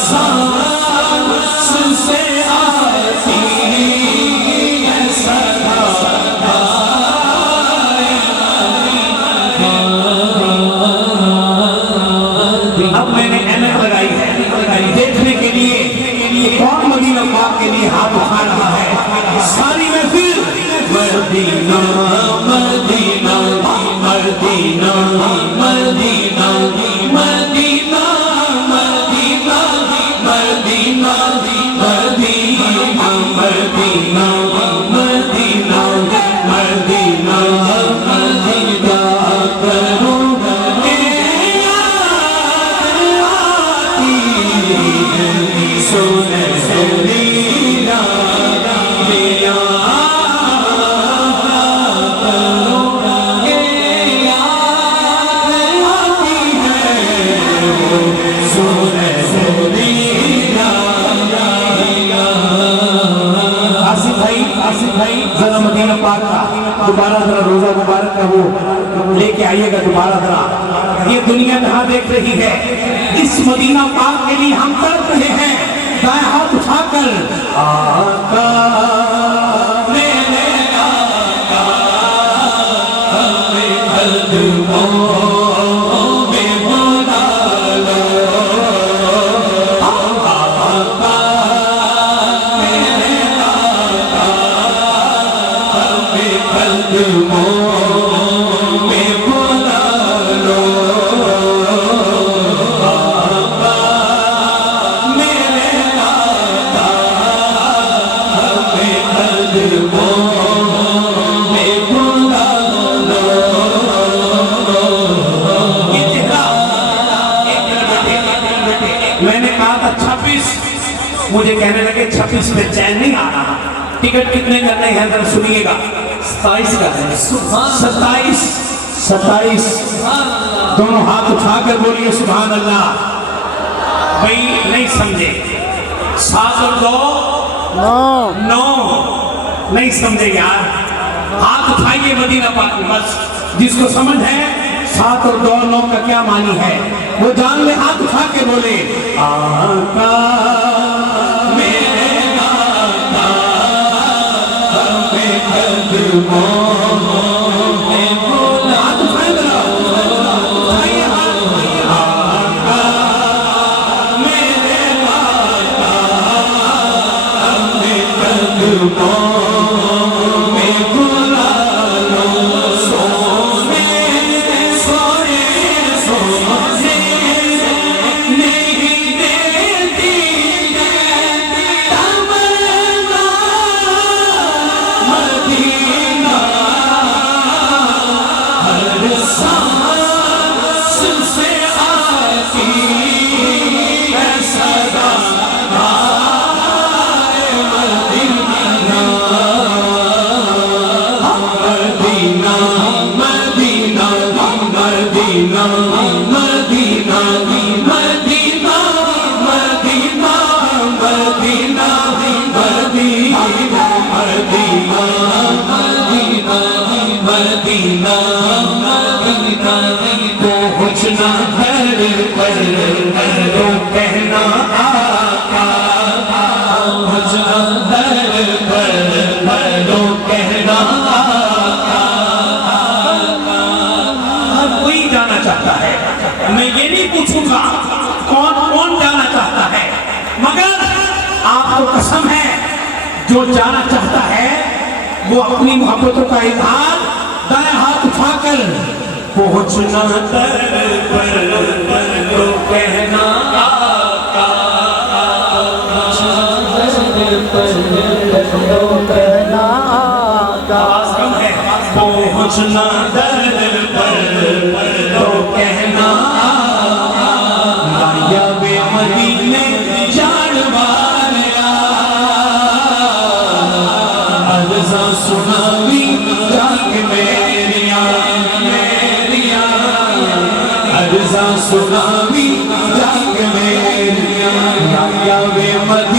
सांस से आती है सदा। अब मैंने ऐनक लगाई है देखने के लिए कौन मदीना पाक के लिए हाथ उठा रहा है। सारी महफिल मदीना मदीना मदीना मदीना मदीना मदीना मदीना मदीना मदीना मदीना मदीना मदीना करूं सुन सुनीरा मेरा आसिफ भाई जरा मदीना पाक का दोबारा जरा रोजा मुबारक का वो लेके आइएगा दोबारा जरा। ये दुनिया कहाँ देख रही है, इस मदीना पाक के लिए हम तड़प रहे हैं। दाएं हाथ उठाकर आका मेरे आका हमें कदमों में बुला लो। आका मेरे आका हमें कदमों में बुला लो। मैंने कहा था 26, मुझे कहने लगे 26 पे चैन नहीं आ रहा। टिकट कितने करने हैं जरा सुनिएगा। 27 का है। 27 27 दोनों हाथ उठाकर बोलिए सुभान अल्लाह। भाई नहीं समझे, 7 और 2 9 नहीं समझे यार। हाथ उठाइए मदीना पाक में बस। जिसको समझ है 7 और 2 9 का क्या मानी है वो जान ले, हाथ उठा के बोले आका मेरे आका हमें कदमों में बुला। हाथ उठाए जरा, उठाइए हाथ। आका मेरे आका हमें कदमों में बुला लो। सोने सोने सोने नहीं देती तमन्ना मदीना हर सांस से आती है सदा। मदीना मदीना मदीना मदीना मदीना मदीना मदीना मदीना मदीना मदीना मदीना पहुँचना घर पर तो कहना आका। पहुँचना घर पर तो कहना चाहता है। मैं ये नहीं पूछूंगा कौन कौन जाना चाहता है, मगर आपको कसम है जो जाना चाहता है वो अपनी मोहब्बतों का इजहार दाएं हाथ उठाकर पहुंचना दर पर तो कहना आका। आवाज कम है। पहुंचना दर पर तो कहना आया वे मदीने जान वालिया। अर्ज़ा सुनावी जाके मेरिया मेरिया। अर्ज़ा सुनावी जाके मेरिया। आया वे मदीने